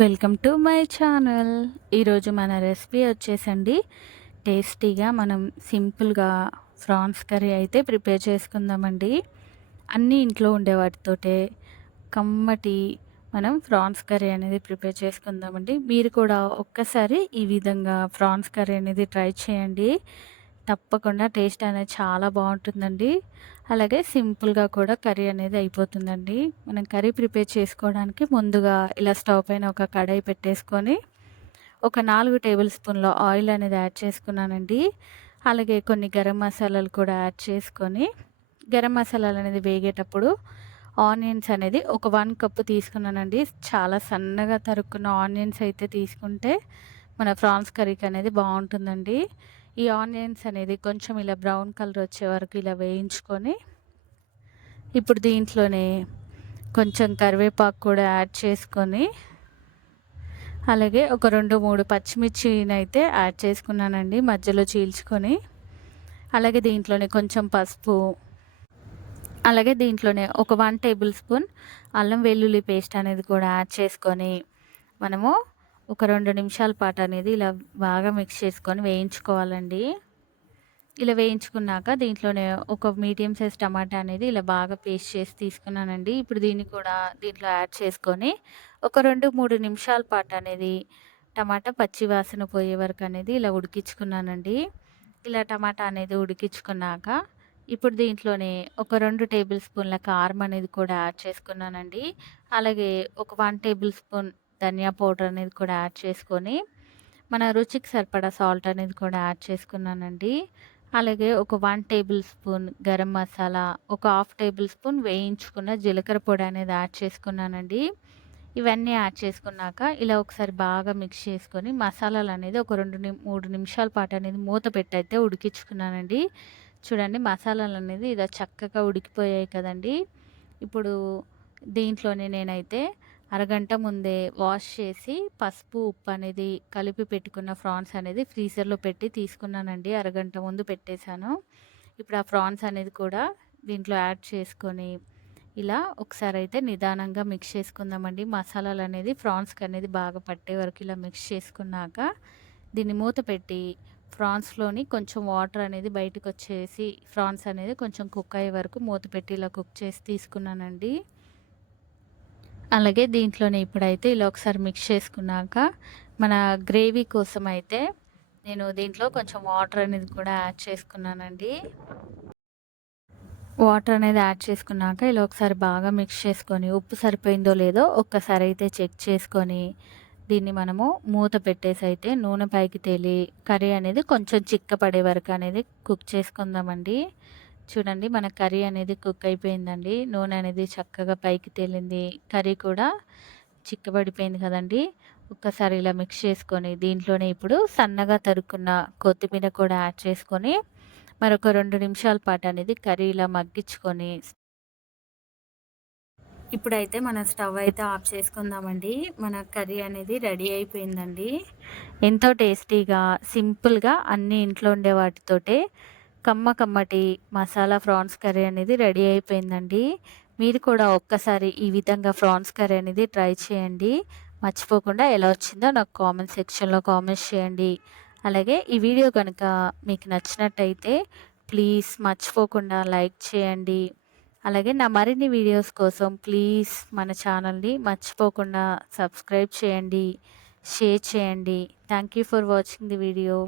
Welcome to my channel. ఈరోజు మన recipe వచ్చేసండి టేస్టీగా మనం సింపుల్గా ఫ్రాన్స్ కర్రీ అయితే ప్రిపేర్ చేసుకుందామండి. అన్నీ ఇంట్లో ఉండే వాటితోటే కమ్మటి మనం ఫ్రాన్స్ కర్రీ అనేది ప్రిపేర్ చేసుకుందామండి. మీరు కూడా ఒక్కసారి ఈ విధంగా ఫ్రాన్స్ కర్రీ అనేది ట్రై చేయండి. తప్పకుండా టేస్ట్ అనేది చాలా బాగుంటుందండి. అలాగే సింపుల్గా కూడా కర్రీ అనేది అయిపోతుందండి. మనం కర్రీ ప్రిపేర్ చేసుకోవడానికి ముందుగా ఇలా స్టవ్ పైన ఒక కడాయి పెట్టేసుకొని ఒక 4 టేబుల్ స్పూన్ల ఆయిల్ అనేది యాడ్ చేసుకున్నానండి. అలాగే కొన్ని గరం మసాలాలు కూడా యాడ్ చేసుకొని గరం మసాలాలు అనేది వేగేటప్పుడు ఆనియన్స్ అనేది ఒక 1 కప్పు తీసుకున్నానండి. చాలా సన్నగా తరుక్కున్న ఆనియన్స్ అయితే తీసుకుంటే మన ఫ్రాన్స్ కర్రీకి అనేది బాగుంటుందండి. ఈ ఆనియన్స్ అనేది కొంచెం ఇలా బ్రౌన్ కలర్ వచ్చే వరకు ఇలా వేయించుకొని ఇప్పుడు దీంట్లోనే కొంచెం కరివేపాకు కూడా యాడ్ చేసుకొని అలాగే ఒక 2-3 పచ్చిమిర్చిని అయితే యాడ్ చేసుకున్నానండి మధ్యలో చీల్చుకొని. అలాగే దీంట్లోనే కొంచెం పసుపు, అలాగే దీంట్లోనే ఒక 1 టేబుల్ స్పూన్ అల్లం వెల్లుల్లి పేస్ట్ అనేది కూడా యాడ్ చేసుకొని మనము ఒక 2 నిమిషాల పాటు అనేది ఇలా బాగా మిక్స్ చేసుకొని వేయించుకోవాలండి. ఇలా వేయించుకున్నాక దీంట్లోనే ఒక మీడియం సైజ్ టమాటా అనేది ఇలా బాగా పేస్ట్ చేసి తీసుకున్నానండి. ఇప్పుడు దీన్ని కూడా దీంట్లో యాడ్ చేసుకొని ఒక 2-3 నిమిషాల పాటు అనేది టమాటా పచ్చి వాసన పోయే వరకు అనేది ఇలా ఉడికించుకున్నానండి. ఇలా టమాటా అనేది ఉడికించుకున్నాక ఇప్పుడు దీంట్లోనే ఒక 2 టేబుల్ స్పూన్ల కారం అనేది కూడా యాడ్ చేసుకున్నానండి. అలాగే ఒక 1 టేబుల్ స్పూన్ ధనియా పౌడర్ అనేది కూడా యాడ్ చేసుకొని మన రుచికి సరిపడా సాల్ట్ అనేది కూడా యాడ్ చేసుకున్నానండి. అలాగే ఒక 1 టేబుల్ స్పూన్ గరం మసాలా, ఒక హాఫ్ టేబుల్ స్పూన్ వేయించుకున్న జీలకర్ర పొడి అనేది యాడ్ చేసుకున్నానండి. ఇవన్నీ యాడ్ చేసుకున్నాక ఇలా ఒకసారి బాగా మిక్స్ చేసుకొని మసాలాలు అనేది ఒక 3 నిమిషాల పాటు అనేది మూత పెట్టి అయితే ఉడికించుకున్నానండి. చూడండి మసాలాలు అనేది ఇలా చక్కగా ఉడికిపోయాయి కదండి. ఇప్పుడు దీంట్లోనే నేనైతే అరగంట ముందే వాష్ చేసి పసుపు, ఉప్పు అనేది కలిపి పెట్టుకున్న ఫ్రాన్స్ అనేది ఫ్రీజర్‌లో పెట్టి తీసుకున్నానండి. అరగంట ముందు పెట్టేశాను. ఇప్పుడు ఆ ఫ్రాన్స్ అనేది కూడా దీంట్లో యాడ్ చేసుకొని ఇలా ఒకసారి అయితే నిదానంగా మిక్స్ చేసుకుందామండి. మసాలాలు అనేది ఫ్రాన్స్‌కి అనేది బాగా పట్టే వరకు ఇలా మిక్స్ చేసుకున్నాక దీన్ని మూత పెట్టి ఫ్రాన్స్‌లోని కొంచెం వాటర్ అనేది బయటకొచ్చేసి ఫ్రాన్స్ అనేది కొంచెం కుక్ అయ్యే వరకు మూత పెట్టి ఇలా కుక్ చేసి తీసుకున్నానండి. అలాగే దీంట్లోనే ఇప్పుడైతే ఇలా ఒకసారి మిక్స్ చేసుకున్నాక మన గ్రేవీ కోసం అయితే నేను దీంట్లో కొంచెం వాటర్ అనేది కూడా యాడ్ చేసుకున్నానండి. వాటర్ అనేది యాడ్ చేసుకున్నాక ఇలా ఒకసారి బాగా మిక్స్ చేసుకొని ఉప్పు సరిపోయిందో లేదో ఒక్కసారి అయితే చెక్ చేసుకొని దీన్ని మనము మూత పెట్టేసి అయితే నూనె పైకి తేలి కర్రీ అనేది కొంచెం చిక్కపడే వరకు అనేది కుక్ చేసుకుందామండి. చూడండి మన కర్రీ అనేది కుక్ అయిపోయిందండి. నూనె అనేది చక్కగా పైకి తేలింది. కర్రీ కూడా చిక్కబడిపోయింది కదండి. ఒక్కసారి ఇలా మిక్స్ చేసుకొని దీంట్లోనే ఇప్పుడు సన్నగా తరుక్కున్న కొత్తిమీర కూడా యాడ్ చేసుకొని మరొక 2 నిమిషాల పాటు అనేది కర్రీ ఇలా మగ్గించుకొని ఇప్పుడైతే మన స్టవ్ అయితే ఆఫ్ చేసుకుందామండి. మన కర్రీ అనేది రెడీ అయిపోయిందండి. ఎంతో టేస్టీగా సింపుల్గా అన్ని ఇంట్లో ఉండే వాటితోటే కమ్మటి మసాలా ఫ్రాన్స్ కర్రీ అనేది రెడీ అయిపోయిందండి. మీరు కూడా ఒక్కసారి ఈ విధంగా ఫ్రాన్స్ కర్రీ అనేది ట్రై చేయండి. మర్చిపోకుండా ఎలా వచ్చిందో నాకు కామెంట్ సెక్షన్‌లో కామెంట్స్ చేయండి. అలాగే ఈ వీడియో కనుక మీకు నచ్చినట్టయితే ప్లీజ్ మర్చిపోకుండా లైక్ చేయండి. అలాగే నా మరిన్ని వీడియోస్ కోసం ప్లీజ్ మన ఛానల్ని మర్చిపోకుండా సబ్స్క్రైబ్ చేయండి, షేర్ చేయండి. Thank you for watching the video.